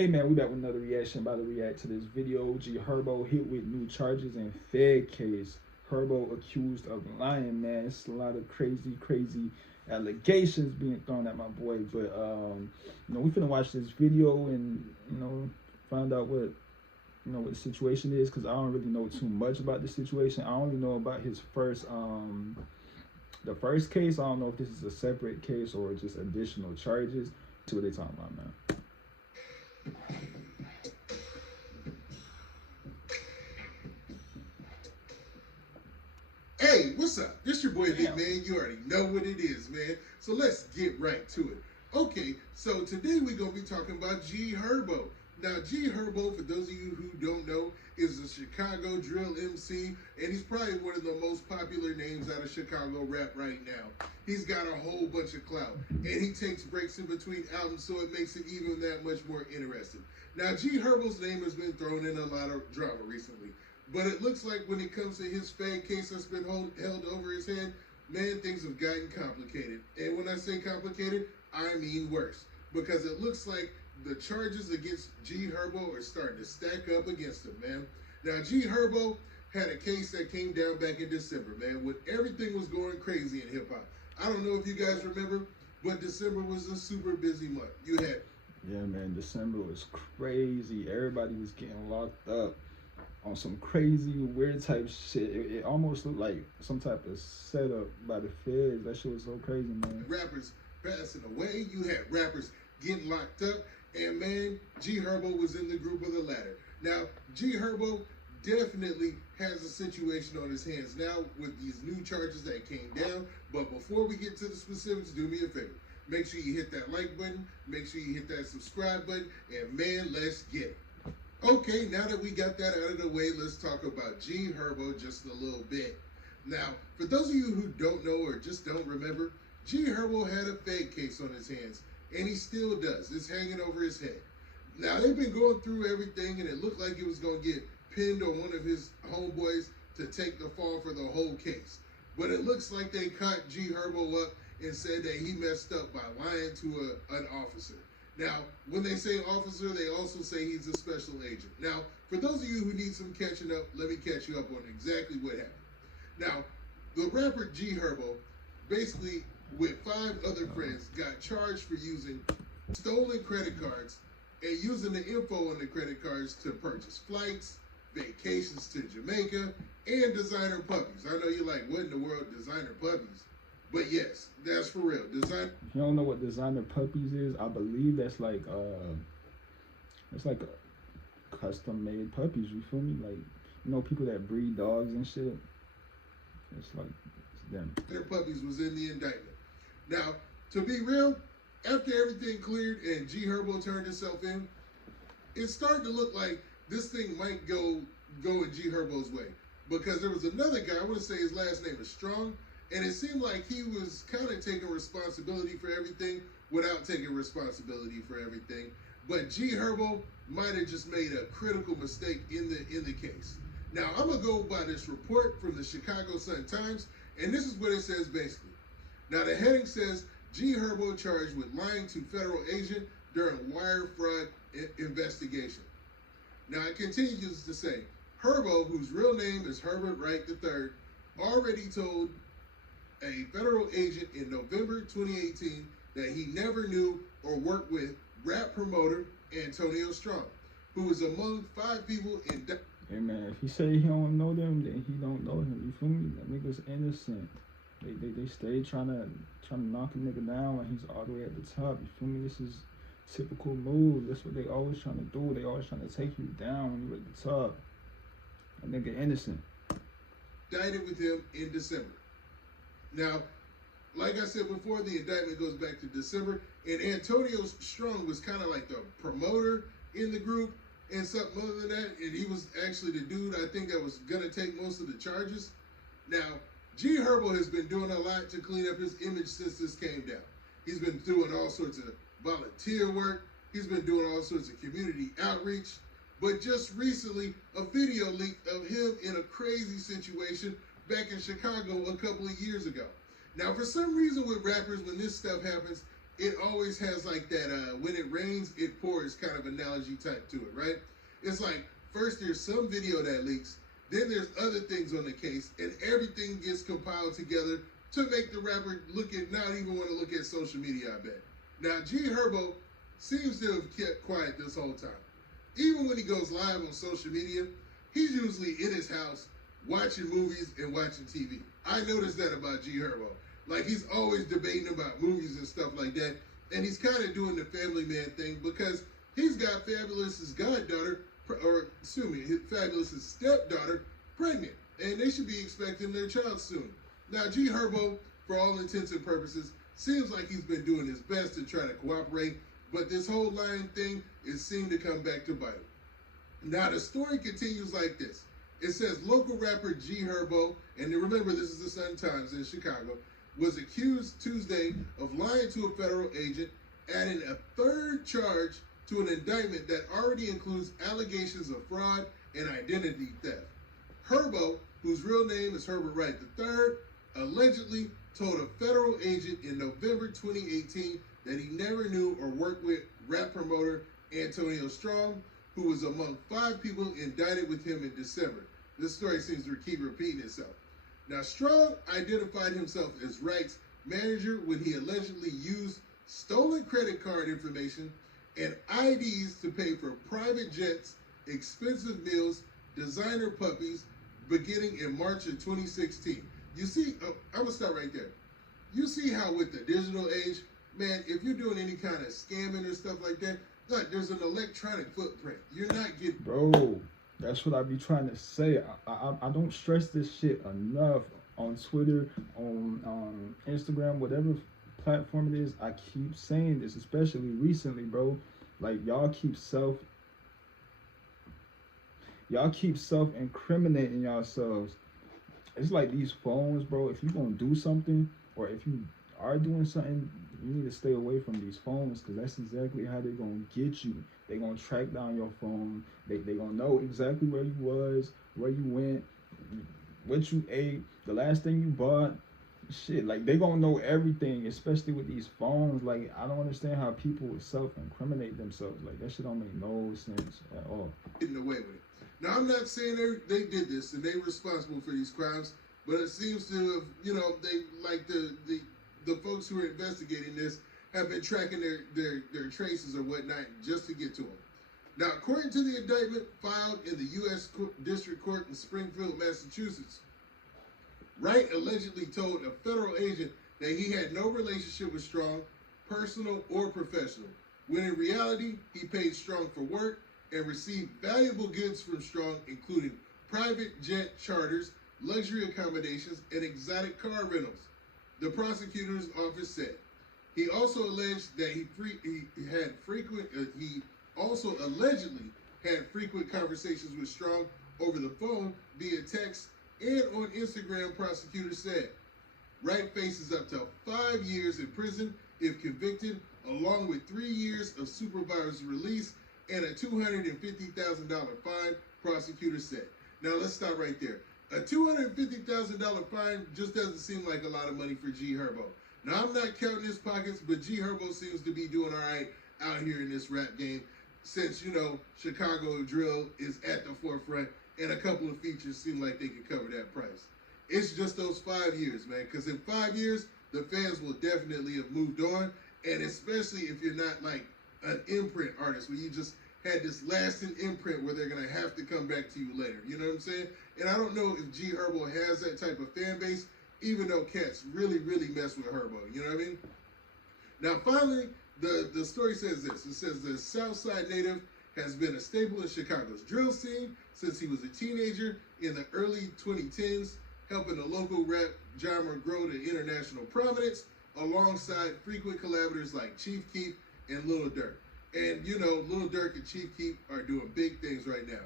Hey man, we back with another reaction. About to react to this video. G Herbo hit with new charges in Fed case. Herbo accused of lying, man. It's a lot of crazy allegations being thrown at my boy. But we finna watch this video and find out what the situation is, because I don't really know too much about the situation. I only know about his first the first case. I don't know if this is a separate case or just additional charges. See what they talking about, man. Hey, what's up? This your boy Big Man. You already know what it is, man. So let's get right to it. Okay, so today we're going to be talking about G Herbo. Now, G Herbo, for those of you who don't know, is a Chicago drill MC, and he's probably one of the most popular names out of Chicago rap right now. He's got a whole bunch of clout, and he takes breaks in between albums, so it makes it even that much more interesting. Now, G Herbo's name has been thrown in a lot of drama recently, but it looks like when it comes to his fake case that's been held over his head, man, things have gotten complicated. And when I say complicated, I mean worse, because it looks like the charges against G Herbo are starting to stack up against him, man. Now, G Herbo had a case that came down back in December, man, when everything was going crazy in hip-hop. I don't know if you guys remember, but December was a super busy month. You had... Yeah, man, December was crazy. Everybody was getting locked up on some crazy, weird type shit. It almost looked like some type of setup by the feds. That shit was so crazy, man. Rappers passing away. You had rappers getting locked up. And man, G Herbo was in the group of the latter. Now, G Herbo definitely has a situation on his hands now with these new charges that came down. But before we get to the specifics, do me a favor. Make sure you hit that like button. Make sure you hit that subscribe button. And man, let's get it. Okay, now that we got that out of the way, let's talk about G Herbo just a little bit. Now, for those of you who don't know or just don't remember, G Herbo had a fake case on his hands. And he still does. It's hanging over his head. Now, they've been going through everything, and it looked like it was going to get pinned on one of his homeboys to take the fall for the whole case. But it looks like they caught G Herbo up and said that he messed up by lying to an officer. Now, when they say officer, they also say he's a special agent. Now, for those of you who need some catching up, let me catch you up on exactly what happened. Now, the rapper G Herbo basically, with 5 other friends, got charged for using stolen credit cards and using the info on the credit cards to purchase flights, vacations to Jamaica, and designer puppies. I know you're like, what in the world, designer puppies? But yes, that's for real. If you don't know what designer puppies is, I believe that's like it's like a custom-made puppies. You feel me? Like, people that breed dogs and shit. It's like them. Their puppies was in the indictment. Now, to be real, after everything cleared and G Herbo turned himself in, it's starting to look like this thing might go in G Herbo's way. Because there was another guy, I want to say his last name is Strong, and it seemed like he was kind of taking responsibility for everything without taking responsibility for everything. But G Herbo might have just made a critical mistake in the case. Now, I'm going to go by this report from the Chicago Sun-Times, and this is what it says basically. Now, the heading says, G Herbo charged with lying to federal agent during wire fraud investigation. Now, it continues to say, Herbo, whose real name is Herbert Wright III, already told a federal agent in November 2018 that he never knew or worked with rap promoter Antonio Strong, who was among 5 people in... Hey, man, if he say he don't know them, then he don't know him. You feel me? That nigga's innocent. They stay trying to knock a nigga down when he's all the way at the top. You feel me? This is typical move. That's what they always trying to do. They always trying to take you down when you're at the top. That nigga innocent. Indicted with him in December. Now, like I said before, the indictment goes back to December, and Antonio Strong was kind of like the promoter in the group and something other than that, and he was actually the dude I think that was gonna take most of the charges. Now, G Herbo has been doing a lot to clean up his image since this came down. He's been doing all sorts of volunteer work. He's been doing all sorts of community outreach. But just recently, a video leaked of him in a crazy situation back in Chicago a couple of years ago. Now, for some reason with rappers, when this stuff happens, it always has like that when it rains, it pours kind of analogy type to it, right? It's like first there's some video that leaks, then there's other things on the case, and everything gets compiled together to make the rapper not even want to look at social media, I bet. Now, G Herbo seems to have kept quiet this whole time. Even when he goes live on social media, he's usually in his house watching movies and watching TV. I noticed that about G Herbo. Like, he's always debating about movies and stuff like that, and he's kind of doing the family man thing because he's got Fabulous's goddaughter, Fabulous's stepdaughter pregnant, and they should be expecting their child soon. Now, G Herbo, for all intents and purposes, seems like he's been doing his best to try to cooperate, but this whole lying thing is seen to come back to bite him. Now, the story continues like this. It says local rapper G Herbo, and remember this is the Sun-Times in Chicago, was accused Tuesday of lying to a federal agent, adding a third charge to an indictment that already includes allegations of fraud and identity theft. Herbo, whose real name is Herbert Wright III, allegedly told a federal agent in November 2018 that he never knew or worked with rap promoter Antonio Strong, who was among 5 people indicted with him in December. This story seems to keep repeating itself. Now, Strong identified himself as Wright's manager when he allegedly used stolen credit card information and IDs to pay for private jets, expensive meals, designer puppies, beginning in March of 2016. You see, I'm gonna start right there. You see how with the digital age, man, if you're doing any kind of scamming or stuff like that, look, there's an electronic footprint. You're not getting... Bro, that's what I be trying to say. I don't stress this shit enough on Twitter, on Instagram, whatever platform it is. I keep saying this, especially recently, bro. Like, y'all keep self-incriminating yourselves. It's like these phones, bro. If you gonna do something, or if you are doing something, you need to stay away from these phones, because that's exactly how they're gonna get you. They're gonna track down your phone. They gonna know exactly where you was, where you went, what you ate, the last thing you bought. Shit, like, they gonna know everything, especially with these phones. Like, I don't understand how people would self-incriminate themselves. Like, that shit don't make no sense at all. Getting away with it. Now, I'm not saying they did this and they're responsible for these crimes, but it seems to have, they, like, the folks who are investigating this have been tracking their traces or whatnot just to get to them. Now, according to the indictment filed in the U.S. District Court in Springfield, Massachusetts, Wright allegedly told a federal agent that he had no relationship with Strong, personal or professional, when in reality, he paid Strong for work and received valuable goods from Strong, including private jet charters, luxury accommodations, and exotic car rentals, the prosecutor's office said. He also alleged that he also allegedly had frequent conversations with Strong over the phone, via text, and on Instagram, prosecutors said. Wright faces up to 5 years in prison if convicted, along with 3 years of supervised release and a $250,000 fine, prosecutors said. Now, let's stop right there. A $250,000 fine just doesn't seem like a lot of money for G Herbo. Now, I'm not counting his pockets, but G Herbo seems to be doing all right out here in this rap game, since, Chicago drill is at the forefront, and a couple of features seem like they could cover that price. It's just those 5 years, man, because in 5 years, the fans will definitely have moved on, and especially if you're not like an imprint artist, where you just had this lasting imprint where they're going to have to come back to you later. You know what I'm saying? And I don't know if G Herbo has that type of fan base, even though cats really, really mess with Herbo. You know what I mean? Now, finally, the story says this. It says the Southside native has been a staple in Chicago's drill scene since he was a teenager in the early 2010s, helping the local rap genre grow to international prominence, alongside frequent collaborators like Chief Keef and Lil Durk. And, Lil Durk and Chief Keef are doing big things right now.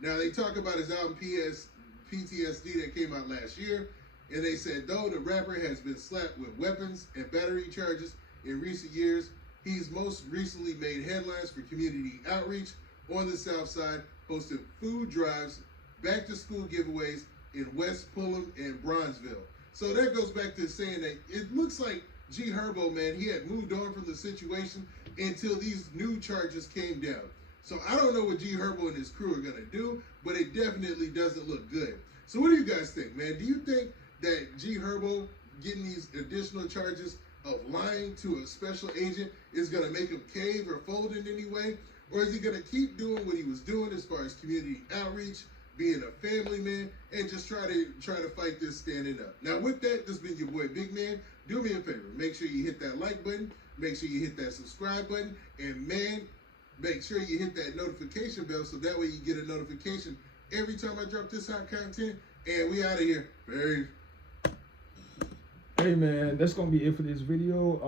Now, they talk about his album PTSD that came out last year, and they said, though the rapper has been slapped with weapons and battery charges in recent years, he's most recently made headlines for community outreach on the South Side, hosting food drives, back-to-school giveaways in West Fulham and Bronzeville. So that goes back to saying that it looks like G Herbo, man, he had moved on from the situation until these new charges came down. So I don't know what G Herbo and his crew are gonna do, but it definitely doesn't look good. So what do you guys think, man? Do you think that G Herbo getting these additional charges of lying to a special agent is gonna make him cave or fold in any way? Or is he gonna keep doing what he was doing as far as community outreach, being a family man, and just try to fight this standing up? Now with that, this has been your boy Big Man. Do me a favor, make sure you hit that like button, make sure you hit that subscribe button, and man, make sure you hit that notification bell so that way you get a notification every time I drop this hot content. And we out of here. Very. Hey man, that's gonna be it for this video.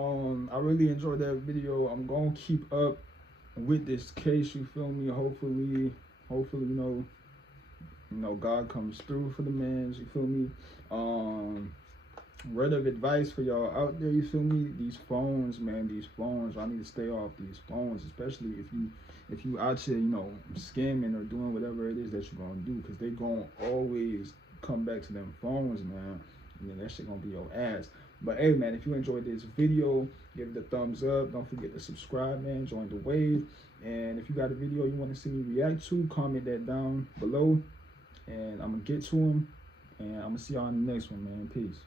I really enjoyed that video. I'm gonna keep up with this case, you feel me? Hopefully, you know, God comes through for the mans, you feel me? Word of advice for y'all out there, you feel me? These phones, man, y'all need to stay off these phones, especially if you out here, you know, scamming or doing whatever it is that you're gonna do, because they gonna always come back to them phones, man. And then that shit gonna be your ass. But hey man, if you enjoyed this video, give it a thumbs up. Don't forget to subscribe, man. Join the wave. And if you got a video you want to see me react to, comment that down below, and I'm gonna get to them. And I'm gonna see y'all in the next one, man. Peace.